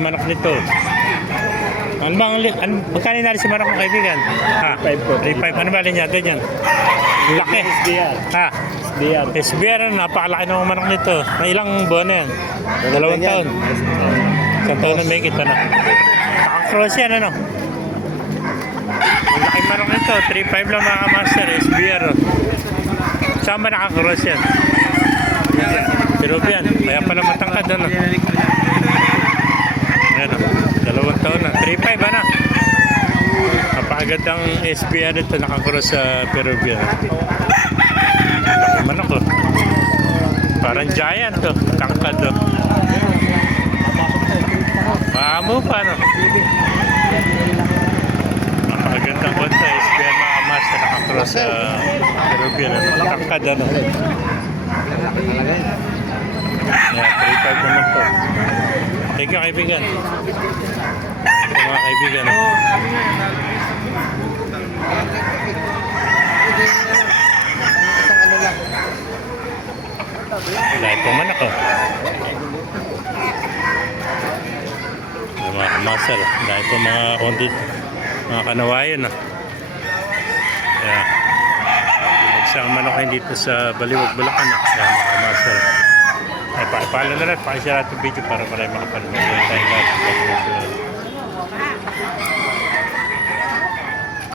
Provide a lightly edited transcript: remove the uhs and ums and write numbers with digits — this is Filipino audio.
manok nito. Ano bang, magkano na si manok mo kaibigan? Ha? 3.5. Ano ba rin niya? Doon yan. Laki. SBR. Ha? SBR. SBR, napakalaki ng manok nito. May ilang buwan na yan? 2 taon. 1 taon na may kita na. Naka-cross yan, ano? Ang laki manok nito. 3.5 lang mga master. SBR. Saan ba naka-cross yan? Peruvian. Kaya pala matangkad, ano? Ayan, 2 taon na. 3.5, ano? Napakagad ang SBR ito. Naka-cross sa Peruvian. Laki manok, oh. Parang giant, oh. Tangkad, oh. Maamo pa, no? Napakagandang konta. SBR mga master. Naka-cross sa Peruvian, ano? Tangkad, ano? Yeah, 3.5 naman to. Thank you, kaibigan. Ito mga kaibigan. Dahil po manak, oh. Mga kamasal. Dahil po mga kondit. Mga kanawayan, oh. Yeah. Isang manok dito sa Baliwag, Bulacan, oh. Yeah, mga kamasal. Ay, paalam na rin. Pakishare natin video para marami makapanood. Thank you.